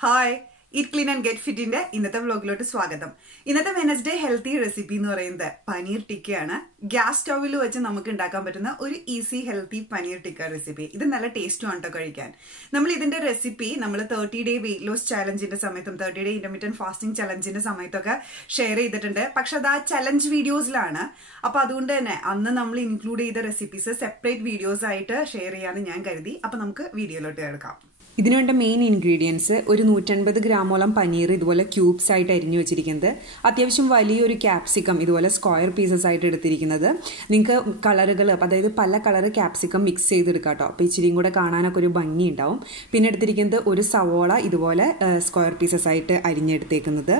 Hi, Eat Clean and Get Fit in the ഇന്നത്തെ വ്ലോഗിലോട്ട് സ്വാഗതം. ഇന്നത്തെ വെനസ്ഡേ ഹെൽത്തി റെസിപ്പി എന്ന് പറയുന്നത് പനീർ ടിക്കയാണ്. ഗ്യാസ് സ്റ്റൗവിൽ വെച്ച് നമുക്ക് ഉണ്ടാക്കാൻ പറ്റുന്ന ഒരു easy healthy paneer tikka recipe. ഇത് നല്ല ടേസ്റ്റും ആണ് കഴിക്കാൻ. നമ്മൾ ഇതിന്റെ റെസിപ്പി നമ്മൾ 30-day വെയിറ്റ് ലോസ് ചാലഞ്ചിന്റെ സമയത്തും 30-day ഇന്റർമീഡിയന്റ് ഫാസ്റ്റിംഗ് ചലഞ്ചിന്റെ സമയത്തൊക്കെ ഷെയർ ചെയ്തിട്ടുണ്ട്. പക്ഷെ അത് ആ ചലഞ്ച് വീഡിയോസിലാണ്. അപ്പൊ അതുകൊണ്ട് തന്നെ അന്ന് നമ്മൾ ഇൻക്ലൂഡ് ചെയ്ത റെസിപ്പീസ് സെപ്പറേറ്റ് വീഡിയോസ് ആയിട്ട് ഷെയർ ചെയ്യാമെന്ന് ഞാൻ കരുതി. അപ്പൊ നമുക്ക് വീഡിയോയിലോട്ട് കിടക്കാം. ഇതിനുവേണ്ട മെയിൻ ഇൻഗ്രീഡിയൻസ് ഒരു 150 ഗ്രാമോളം പനീർ ഇതുപോലെ ക്യൂബ്സ് ആയിട്ട് അരിഞ്ഞു വെച്ചിരിക്കുന്നത്, അത്യാവശ്യം വലിയൊരു ക്യാപ്സിക്കം ഇതുപോലെ സ്ക്വയർ പീസസ് ആയിട്ട് എടുത്തിരിക്കുന്നത്. നിങ്ങൾക്ക് കളറുകൾ, അതായത് പല കളർ ക്യാപ്സിക്കം മിക്സ് ചെയ്തെടുക്കാം കേട്ടോ. അപ്പോൾ ഇച്ചിരിയും കൂടെ കാണാനൊക്കെ ഒരു ഭംഗി ഉണ്ടാവും. പിന്നെ എടുത്തിരിക്കുന്നത് ഒരു സവോള ഇതുപോലെ സ്ക്വയർ പീസസ് ആയിട്ട് അരിഞ്ഞെടുത്തേക്കുന്നത്.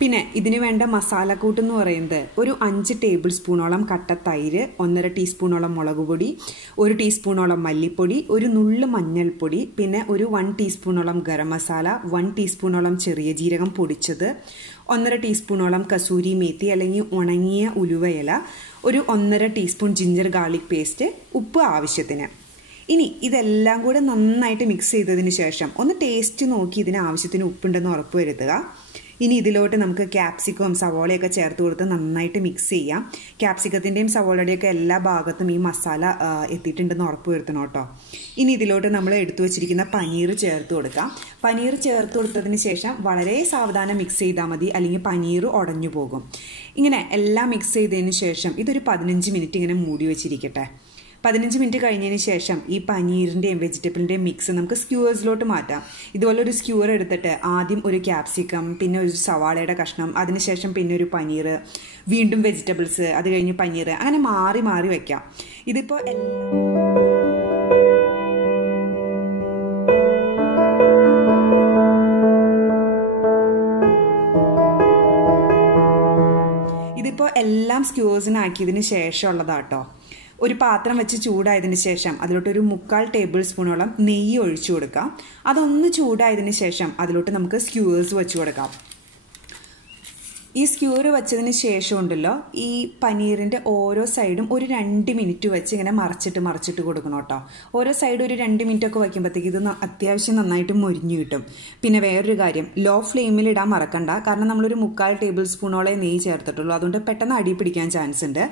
പിന്നെ ഇതിന് വേണ്ട മസാലക്കൂട്ട് എന്ന് പറയുന്നത് ഒരു 5 ടേബിൾ സ്പൂണോളം കട്ട തൈര്, 1.5 ടീസ്പൂണോളം മുളക് പൊടി, 1 ടീസ്പൂണോളം മല്ലിപ്പൊടി, ഒരു നുള്ളു മഞ്ഞൾപ്പൊടി, പിന്നെ ഒരു 1 ടീസ്പൂണോളം ഗരം മസാല, 1 ടീസ്പൂണോളം ചെറിയ ജീരകം പൊടിച്ചത്, 1.5 ടീസ്പൂണോളം കസൂരി മേത്തി അല്ലെങ്കിൽ ഉണങ്ങിയ ഉലുവയില, ഒരു 1.5 ടീസ്പൂൺ ജിഞ്ചർ ഗാർലിക് പേസ്റ്റ്, ഉപ്പ് ആവശ്യത്തിന്. ഇനി ഇതെല്ലാം കൂടെ നന്നായിട്ട് മിക്സ് ചെയ്തതിന് ശേഷം ഒന്ന് ടേസ്റ്റ് നോക്കി ഇതിന് ആവശ്യത്തിന് ഉപ്പുണ്ടെന്ന് ഉറപ്പ് വരുത്തുക. ഇനി ഇതിലോട്ട് നമുക്ക് ക്യാപ്സിക്കവും സവോളയൊക്കെ ചേർത്ത് കൊടുത്ത് നന്നായിട്ട് മിക്സ് ചെയ്യാം. ക്യാപ്സിക്കത്തിൻ്റെയും സവോളയുടെയൊക്കെ എല്ലാ ഭാഗത്തും ഈ മസാല എത്തിയിട്ടുണ്ടെന്ന് ഉറപ്പ് വരുത്തണം കേട്ടോ. ഇനി ഇതിലോട്ട് നമ്മൾ എടുത്തു വെച്ചിരിക്കുന്ന പനീർ ചേർത്ത് കൊടുക്കാം. പനീർ ചേർത്ത് കൊടുത്തതിന് ശേഷം വളരെ സാവധാനം മിക്സ് ചെയ്താൽ മതി, അല്ലെങ്കിൽ പനീർ ഉടഞ്ഞു പോകും. ഇങ്ങനെ എല്ലാം മിക്സ് ചെയ്തതിന് ശേഷം ഇതൊരു 15 മിനിറ്റ് ഇങ്ങനെ മൂടി വെച്ചിരിക്കട്ടെ. 15 മിനിറ്റ് കഴിഞ്ഞതിന് ശേഷം ഈ പനീറിൻ്റെയും വെജിറ്റബിളിൻ്റെയും മിക്സ് നമുക്ക് സ്ക്യൂവേഴ്സിലോട്ട് മാറ്റാം. ഇതുപോലെ ഒരു സ്ക്യൂവർ എടുത്തിട്ട് ആദ്യം ഒരു ക്യാപ്സിക്കം, പിന്നെ ഒരു സവാളയുടെ കഷ്ണം, അതിനുശേഷം പിന്നെ ഒരു പനീർ, വീണ്ടും വെജിറ്റബിൾസ്, അത് കഴിഞ്ഞ് പനീർ, അങ്ങനെ മാറി മാറി വയ്ക്കാം. ഇതിപ്പോൾ എല്ലാം സ്ക്യൂവേഴ്സിനാക്കിയതിന് ശേഷമുള്ളതാട്ടോ. ഒരു പാത്രം വെച്ച് ചൂടായതിന് ശേഷം അതിലോട്ട് ഒരു 3/4 ടേബിൾ സ്പൂണോളം നെയ്യ് ഒഴിച്ചു കൊടുക്കാം. അതൊന്ന് ചൂടായതിന് ശേഷം അതിലോട്ട് നമുക്ക് സ്ക്യൂവേഴ്സ് വെച്ച് കൊടുക്കാം. ഈ സ്ക്യൂർ വെച്ചതിന് ശേഷം ഉണ്ടല്ലോ, ഈ പനീറിൻ്റെ ഓരോ സൈഡും ഒരു 2 മിനിറ്റ് വെച്ച് ഇങ്ങനെ മറിച്ചിട്ട് കൊടുക്കണം കേട്ടോ. ഓരോ സൈഡ് ഒരു 2 മിനിറ്റ് ഒക്കെ വയ്ക്കുമ്പോഴത്തേക്ക് ഇത് അത്യാവശ്യം നന്നായിട്ട് മൊരിഞ്ഞു കിട്ടും. പിന്നെ വേറൊരു കാര്യം, ലോ ഫ്ലെയിമിൽ ഇടാൻ മറക്കണ്ട. കാരണം നമ്മളൊരു 3/4 ടേബിൾ സ്പൂണോളം നെയ്യ് ചേർത്തിട്ടുള്ളൂ. അതുകൊണ്ട് പെട്ടെന്ന് അടി പിടിക്കാൻ ചാൻസ് ഉണ്ട്.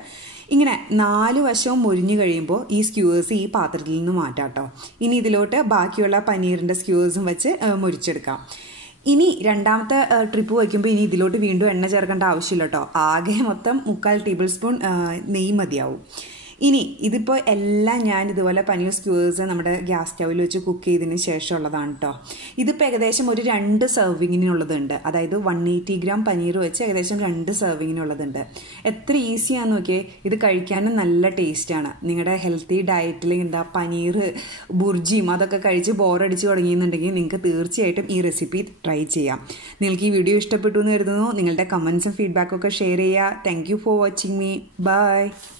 ഇങ്ങനെ 4 വശവും മൊരിഞ്ഞു കഴിയുമ്പോൾ ഈ സ്ക്യൂവേഴ്സ് ഈ പാത്രത്തിൽ നിന്ന് മാറ്റാം കേട്ടോ. ഇനി ഇതിലോട്ട് ബാക്കിയുള്ള പനീറിൻ്റെ സ്ക്യൂവേഴ്സും വെച്ച് മൊരിച്ചെടുക്കാം. ഇനി രണ്ടാമത്തെ ട്രിപ്പ് വയ്ക്കുമ്പോൾ ഇനി ഇതിലോട്ട് വീണ്ടും എണ്ണ ചേർക്കേണ്ട ആവശ്യമില്ല കേട്ടോ. ആകെ മൊത്തം 3/4 ടേബിൾ സ്പൂൺ നെയ്യ് മതിയാവും. ഇനി ഇതിപ്പോൾ എല്ലാം ഞാൻ ഇതുപോലെ പനീർ സ്ക്യൂവേഴ്സ് നമ്മുടെ ഗ്യാസ് സ്റ്റൗവിൽ വെച്ച് കുക്ക് ചെയ്തതിന് ശേഷമുള്ളതാണ് കേട്ടോ. ഇതിപ്പോൾ ഏകദേശം ഒരു 2 സെർവിങ്ങിനുള്ളതുണ്ട്. അതായത് 180 ഗ്രാം പനീർ വെച്ച് ഏകദേശം 2 സെർവിങ്ങിനുള്ളതുണ്ട്. എത്ര ഈസിയാണെന്ന് നോക്കിയേ. ഇത് കഴിക്കാനും നല്ല ടേസ്റ്റാണ്. നിങ്ങളുടെ ഹെൽത്തി ഡയറ്റിൽ എന്താ പനീർ ബുർജിയും അതൊക്കെ കഴിച്ച് ബോറടിച്ച് തുടങ്ങിയെന്നുണ്ടെങ്കിൽ നിങ്ങൾക്ക് തീർച്ചയായിട്ടും ഈ റെസിപ്പി ട്രൈ ചെയ്യാം. നിങ്ങൾക്ക് ഈ വീഡിയോ ഇഷ്ടപ്പെട്ടു എന്ന് കരുതുന്നു. നിങ്ങളുടെ കമൻസും ഫീഡ്ബാക്കൊക്കെ ഷെയർ ചെയ്യുക. Thank you for watching me. By.